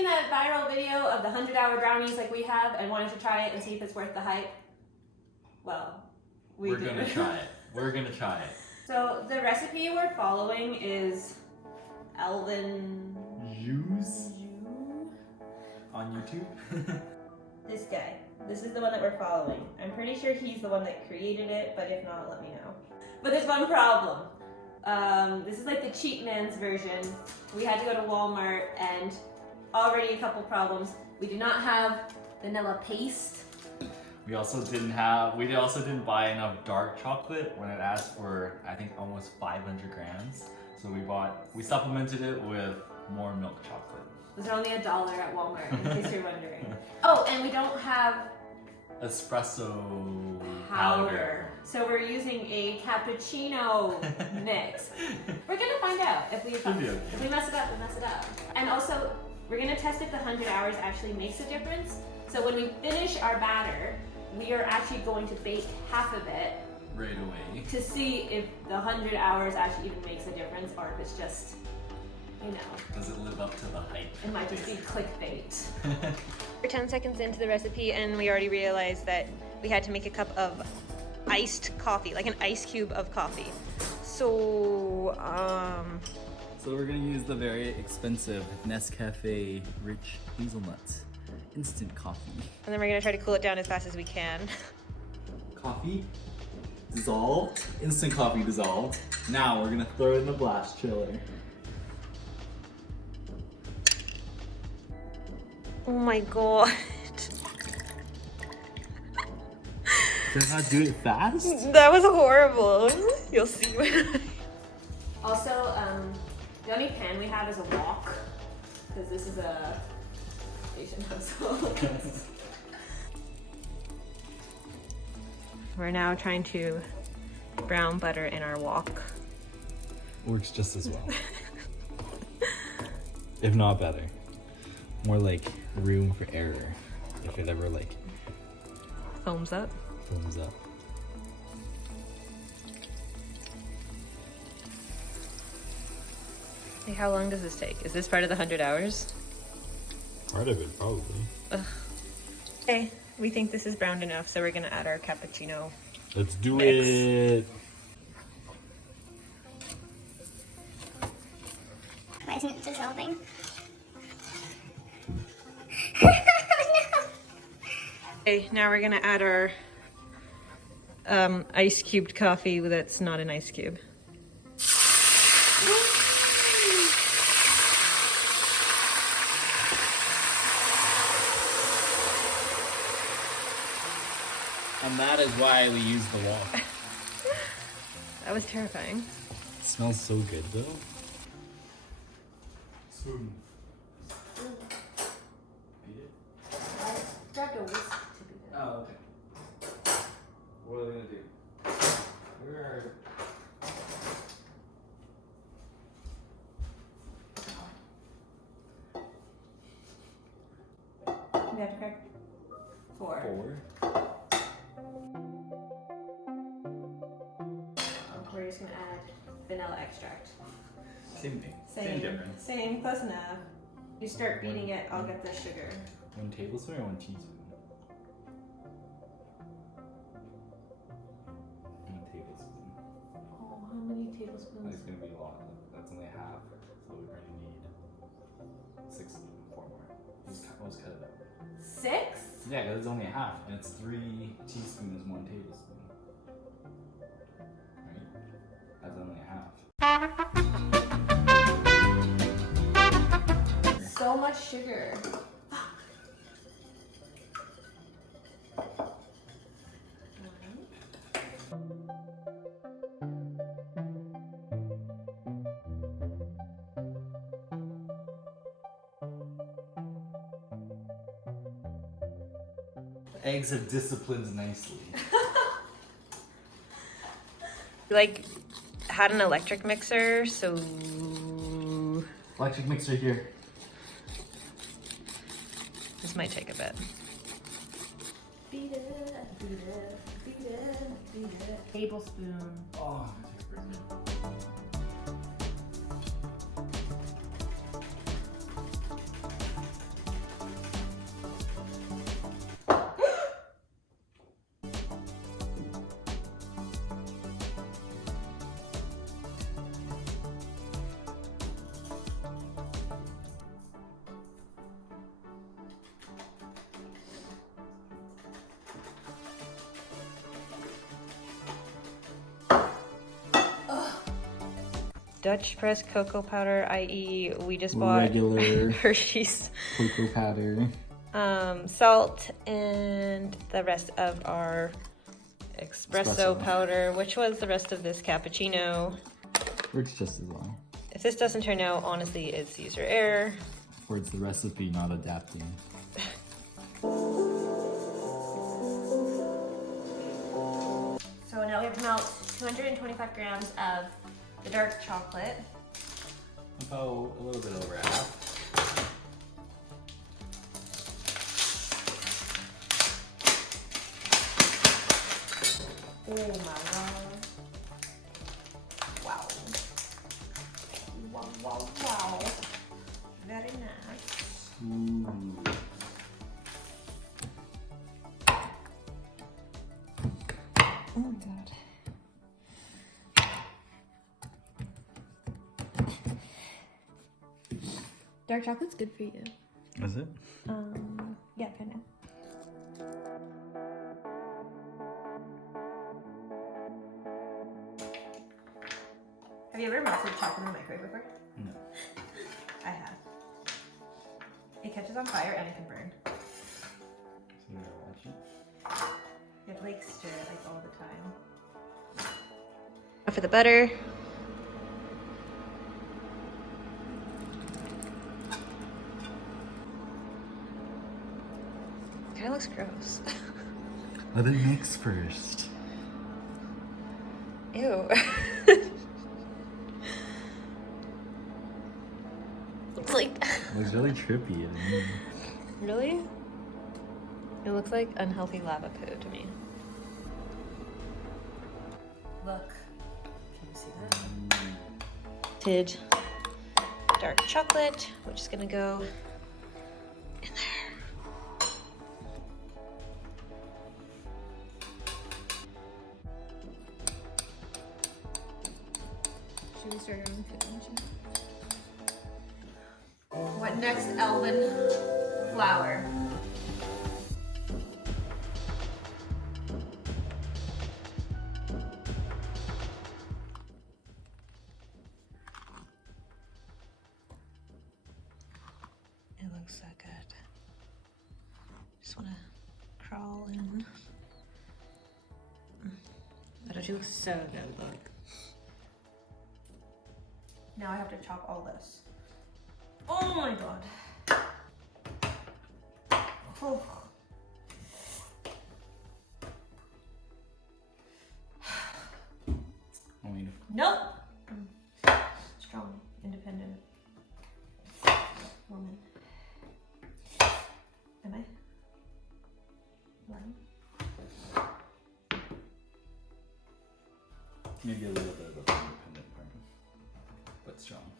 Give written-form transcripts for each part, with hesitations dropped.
seen that viral video of the 100-hour brownies like we have and wanted to try it and see if it's worth the hype? Well, we're gonna try it. We're gonna try it. So the recipe we're following is Alvin Use on YouTube. This guy. This is the one that we're following. I'm pretty sure he's the one that created it, but if not, let me know. But there's one problem. This is like the cheap man's version. We had to go to Walmart and already a couple problems. We do not have vanilla paste. We also didn't buy enough dark chocolate when it asked for, I think, almost 500 grams. So we supplemented it with more milk chocolate. Those are only $1 at Walmart, in case you're wondering. Oh, and we don't have espresso powder. So we're using a cappuccino mix. We're gonna find out if we mess it up, we mess it up. And also, we're gonna test if the 100 hours actually makes a difference. So when we finish our batter, we are actually going to bake half of it right away to see if the 100 hours actually even makes a difference or if it's just, you know. Does it live up to the hype? It might just be clickbait. We're 10 seconds into the recipe and we already realized that we had to make a cup of iced coffee, like an ice cube of coffee. So we're gonna use the very expensive Nescafe Rich Hazelnuts instant coffee. And then we're gonna try to cool it down as fast as we can. Coffee dissolved, instant coffee dissolved. Now we're gonna throw it in the blast chiller. Oh my god. Did I not do it fast? That was horrible. You'll see when Also, the only pan we have is a wok, because this is a Asian household. We're now trying to brown butter in our wok. Works just as well. If not better. More like room for error. If it ever like foams up. Foams up. Like, how long does this take? Is this part of the 100 hours? Part of it, probably. Ugh. Okay, we think this is browned enough, so we're gonna add our cappuccino. Let's do mix. it. Why isn't it dissolving? Okay, now we're gonna add our ice cubed coffee that's not an ice cube. And that is why we use the wok. That was terrifying. It smells so good though. Spoon. Beat it? I grabbed a whisk to beat it. Oh, okay. What are they gonna do? Where? We have to crack 4. 4. We're just gonna add vanilla extract. Same thing. Same difference. Same, close enough. You start beating it, I'll get the sugar. 1 tablespoon or 1 teaspoon? 1 tablespoon. Oh, how many tablespoons? It's gonna be a lot. That's only half, so we're gonna need 6, 4 more. Let's cut it up. 6? Yeah, because it's only a half, and it's 3 teaspoons, 1 tablespoon. Right? That's only a half. So much sugar. Eggs have disciplined nicely. Like, had an electric mixer, so... Electric mixer here. This might take a bit. Beat it, beat it, beat it, beat it. Tablespoon. Oh, Dutch press cocoa powder, i.e. we just bought regular Hershey's cocoa powder, salt, and the rest of our espresso powder, which was the rest of this cappuccino. Works just as well. If this doesn't turn out, honestly, it's user error. Or it's the recipe not adapting. So now we have to melt 225 grams of the dark chocolate. About a little bit over half. Oh my god. Wow. Wow, wow, wow. Very nice. Ooh. Oh my god. Dark chocolate's good for you. Is it? Yeah, kind of. Have you ever melted chocolate in the microwave before? No. I have. It catches on fire and it can burn. So we're watching. You have to like stir it like all the time. For the butter. Kind of looks gross. Let it mix first. Ew. It's like It looks really trippy. really? It looks like unhealthy lava poo to me. Look. Can you see that? Melted dark chocolate, which is gonna go in there. Should we start our own cooking machine? What next, Elvin? Flour. It looks so good. Just want to crawl in. That actually looks so good, look. Now I have to chop all this. Oh my god. Oh. Nope. Strong, independent woman. Am I? Lying? Maybe a little bit of an independent part, but strong.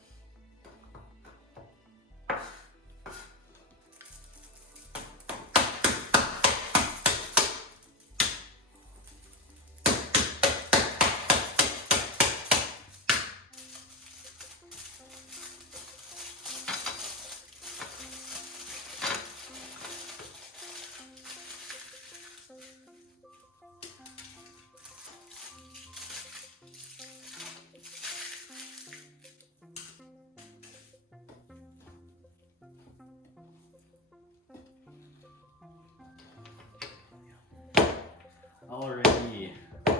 Already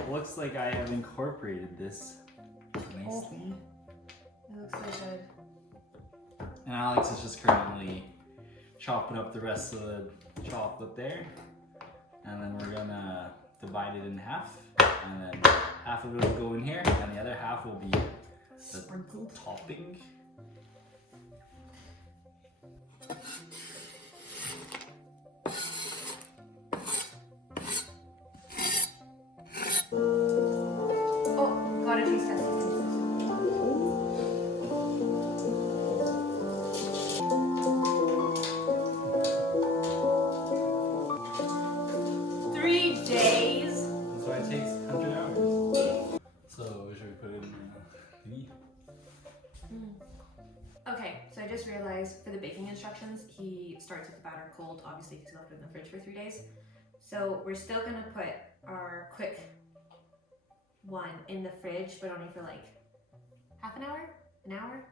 looks like I have incorporated this nicely. It looks so good. And Alex is just currently chopping up the rest of the chocolate there. And then we're gonna divide it in half. And then half of it will go in here and the other half will be the Sprinkled topping. Oh, gotta taste testing. 3 days. That's why it takes 100 hours. So should we put it in thingy? Okay, so I just realized for the baking instructions, he starts with the batter cold, obviously because he left it in the fridge for 3 days. So we're still gonna put our quick one in the fridge, but only for like half an hour, An hour?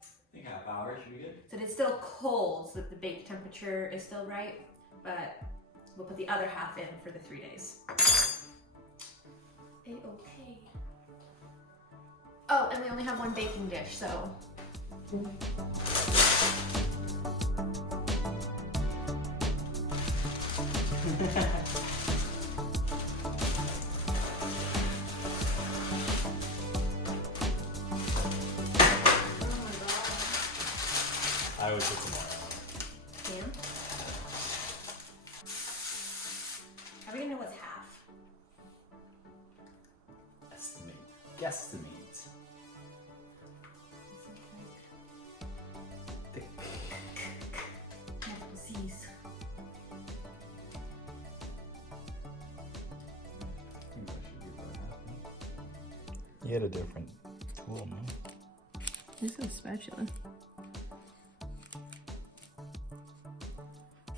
I think half hour should be good. So it's still cold, so that the bake temperature is still right, but we'll put the other half in for the 3 days. A-okay. Oh, and we only have one baking dish, so. I would put some more. Yeah. How are we gonna know what's half? Estimate. Guesstimate. Multiple C's. You had a different tool, no? This is a spatula.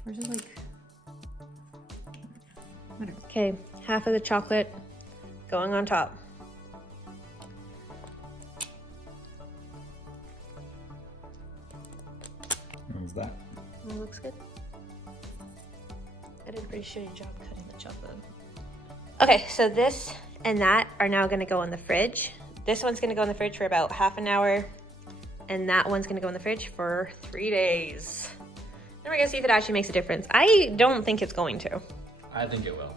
Where's it like? Whatever. Okay, half of the chocolate going on top. What was that? It looks good. I did a pretty shitty job cutting the chocolate. Okay, so this and that are now gonna go in the fridge. This one's gonna go in the fridge for about half an hour, and that one's gonna go in the fridge for 3 days. Then we're gonna see if it actually makes a difference. I don't think it's going to. I think it will.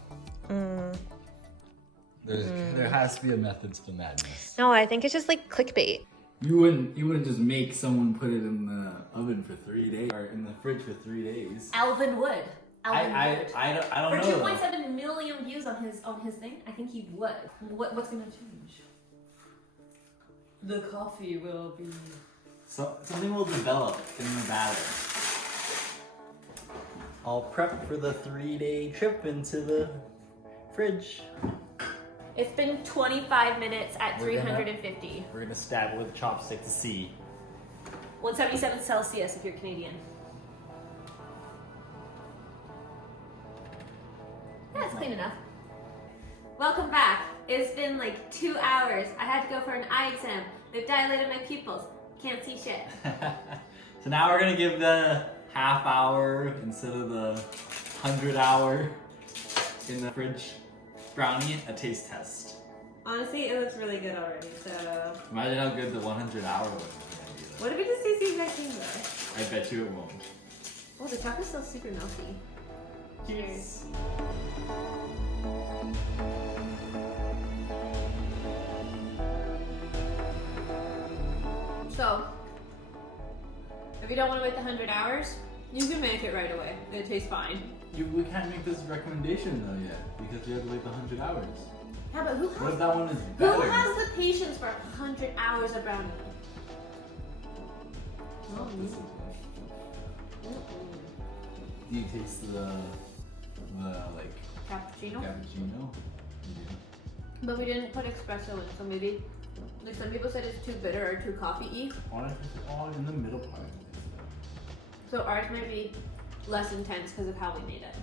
There has to be a method to the madness. No, I think it's just like clickbait. You wouldn't just make someone put it in the oven for 3 days or in the fridge for 3 days. Alvin would. I don't know. For 2.7 million views on his thing, I think he would. What's gonna change? The coffee will be. So something will develop in the batter. I'll prep for the 3-day trip into the fridge. It's been 25 minutes at We're gonna- 350. We're gonna stab it with a chopstick to see. 177 Celsius if you're Canadian. Yeah, it's clean enough. Welcome back. It's been like 2 hours. I had to go for an eye exam. They've dilated my pupils. Can't see shit. So now we're gonna give the half hour instead of the 100 hour in the fridge brownie a taste test. Honestly, it looks really good already, so. Imagine how good the 100 hour one is gonna be. What if it just tastes the exact same though? I bet you it won't. Oh, the chocolate's still super melty. Cheers. So, if you don't want to wait the 100 hours, you can make it right away. It tastes fine. We can't make this recommendation though yet because you have to wait the 100 hours. Yeah, but who What has, if that one is who better? has the patience for 100 hours of brownie? Oh, this is good. Do you taste the like Cappuccino? cappuccino? You do. But we didn't put espresso in, so maybe, like some people said it's too bitter or too coffee-y. Why don't you put it all in the middle part? So ours might be less intense because of how we made it.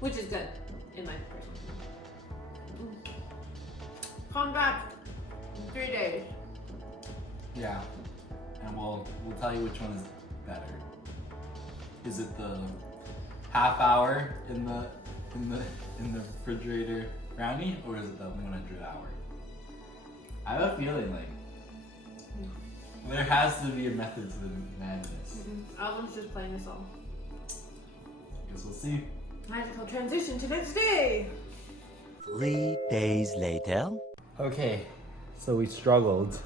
Which is good, in my personal opinion. Come back in 3 days. Yeah, and we'll tell you which one is better. Is it the half hour in the refrigerator brownie, or is it the 100 hour? I have a feeling like there has to be a method to the madness. Alvin's just playing us all. Guess we'll see. Magical transition to next day. 3 days later. Okay, so we struggled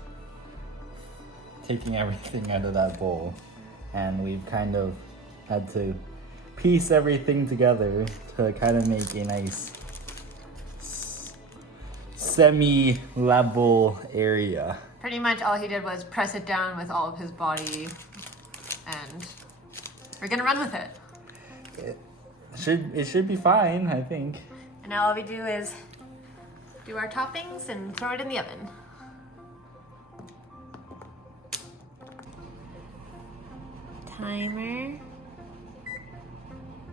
taking everything out of that bowl, and we've kind of had to piece everything together to kind of make a nice semi-level area. Pretty much all he did was press it down with all of his body, and we're gonna run with it. It should be fine, I think. And now all we do is do our toppings and throw it in the oven. Timer.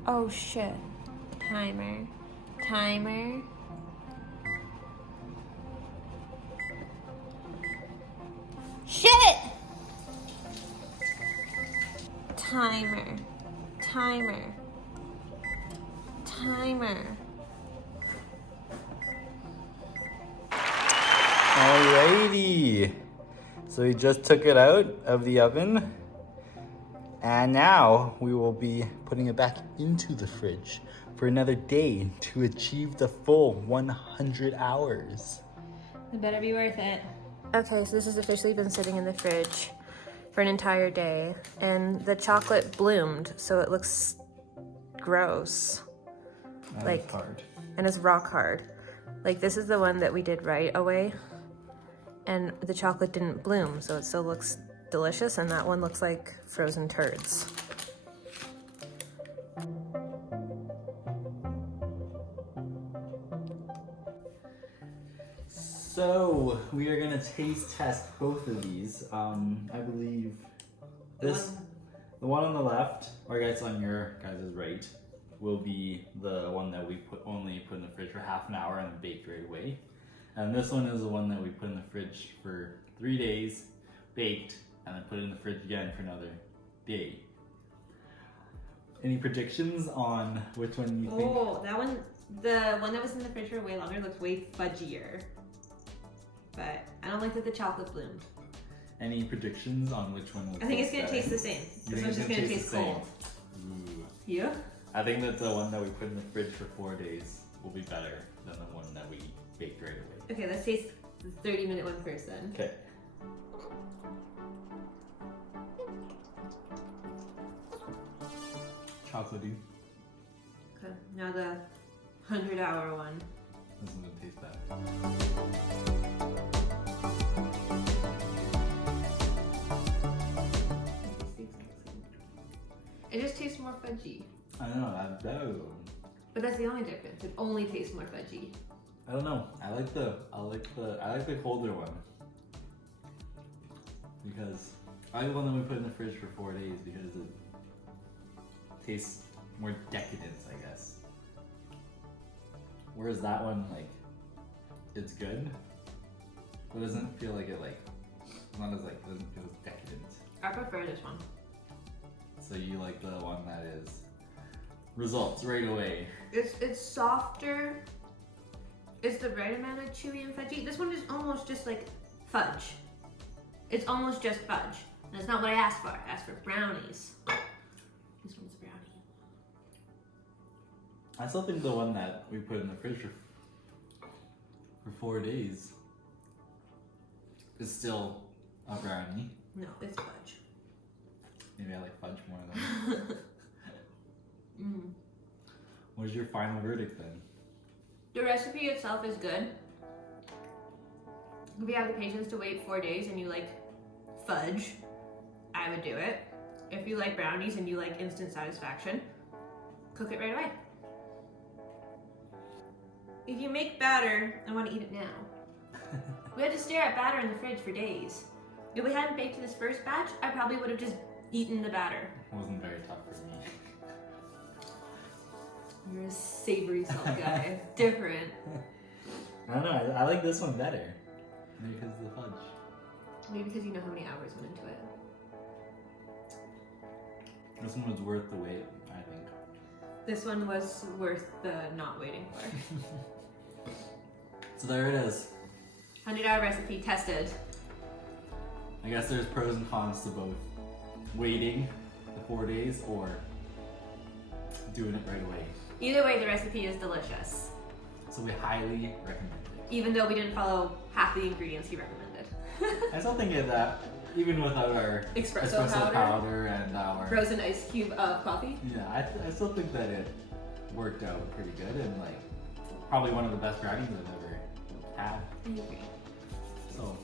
Oh shit. Timer. Timer. Shit! Timer. Timer. Timer. Alrighty. So we just took it out of the oven. And now we will be putting it back into the fridge for another day to achieve the full 100 hours. It better be worth it. Okay, so this has officially been sitting in the fridge for an entire day, and the chocolate bloomed, so it looks gross. That's hard. And it's rock hard. Like, this is the one that we did right away, and the chocolate didn't bloom, so it still looks delicious, and that one looks like frozen turds. So we are gonna taste test both of these. I believe the one on the left, or I guess on your guys' right, will be the one that we only put in the fridge for half an hour and baked right away. And this one is the one that we put in the fridge for 3 days, baked, and then put it in the fridge again for another day. Any predictions on which one you think? Oh, that one, the one that was in the fridge for way longer looks way fudgier. But I don't like that the chocolate bloomed. Any predictions on which one will I think it's gonna taste the same. This one's just gonna taste cold. Ooh. You? I think that the one that we put in the fridge for 4 days will be better than the one that we baked right away. Okay, let's taste the 30-minute one first then. Okay. Chocolatey. Okay, now the 100-hour one. This is gonna taste bad. It just tastes more fudgy. I know, that. But that's the only difference. It only tastes more fudgy. I don't know. I like the colder one. Because I like the one that we put in the fridge for 4 days because it tastes more decadent, I guess. Whereas that one, like, it's good, but it doesn't feel like it, like, it's not as, like, it doesn't feel as decadent. I prefer this one. So you like the one that is results right away. It's softer. It's the right amount of chewy and fudgy. This one is almost just like fudge. It's almost just fudge. And that's not what I asked for. I asked for brownies. This one's a brownie. I still think the one that we put in the fridge for 4 days is still a brownie. No, it's fudge. Maybe I like fudge more than. What is your final verdict then? The recipe itself is good. If you have the patience to wait 4 days and you like fudge, I would do it. If you like brownies and you like instant satisfaction, cook it right away. If you make batter, I want to eat it now. We had to stare at batter in the fridge for days. If we hadn't baked this first batch, I probably would have just eaten the batter. It wasn't very tough for me. You're a savory salt guy. Different. I don't know, I like this one better. Maybe because of the fudge. Maybe because you know how many hours went into it. This one was worth the wait, I think. This one was worth the not waiting for. So there it is. 100-hour recipe tested. I guess there's pros and cons to both. Waiting the 4 days or doing it right away. Either way, the recipe is delicious. So we highly recommend it. Even though we didn't follow half the ingredients he recommended. I still think that even without our Espresso powder and our frozen ice cube of coffee. Yeah, I still think that it worked out pretty good and like probably one of the best brownies I've ever had. I agree. So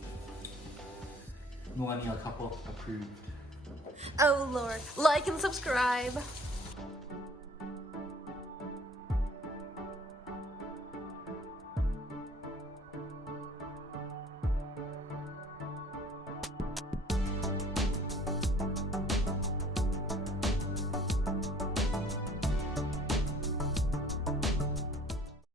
Millennial couple approved. Oh Lord, like and subscribe.